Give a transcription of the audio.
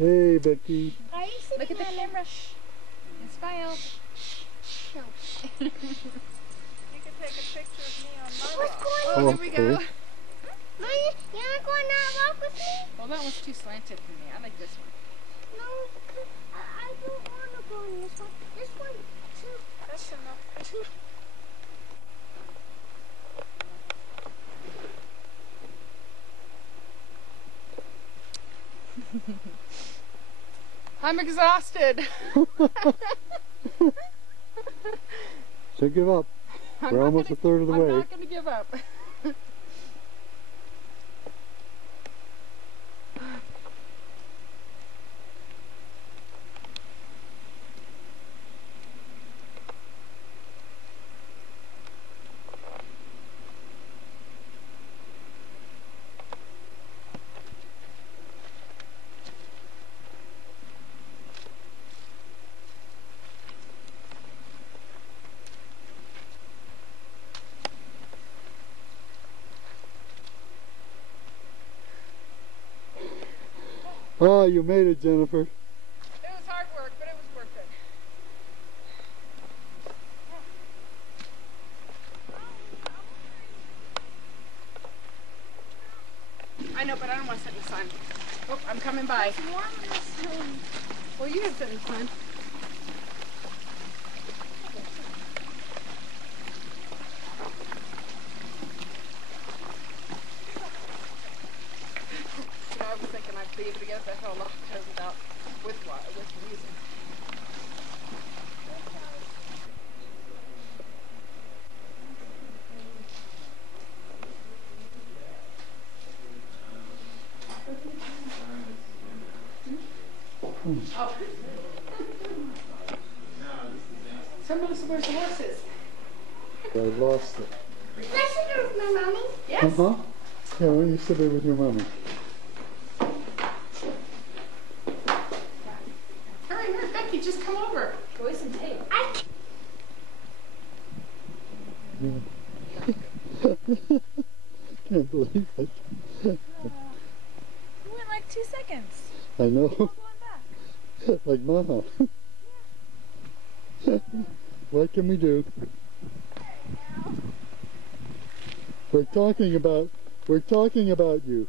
Hey, Becky. Look at the camera. And smile. No. You can take a picture of me on my What's rock. going Oh, on? there we go. Mommy, you're not going that walk with me? Well, that one's too slanted for me. I like this one. No, I don't want to go on this one. This one, too. That's enough. I'm exhausted. So give up. We're almost a third of the way. I'm not going to give up. Oh, you made it, Jennifer. It was hard work, but it was worth it. I know, but I don't want to sit in the sun. Oh, I'm coming by. It's warm in this room. Well, you can sit in the sun. You know, I was thinking I'd be able to get up that hill a lot better without, with music. Oh. Someone said, where's the horses? I lost it. Can I sit there with my mommy? Yes. Uh-huh. Yeah, why don't you sit there with your mommy? Hurry, Becky, just come over. Go with some tape. Can't believe it. It went like 2 seconds. I know. Going back. Like Mama. What can we do? We're talking about you.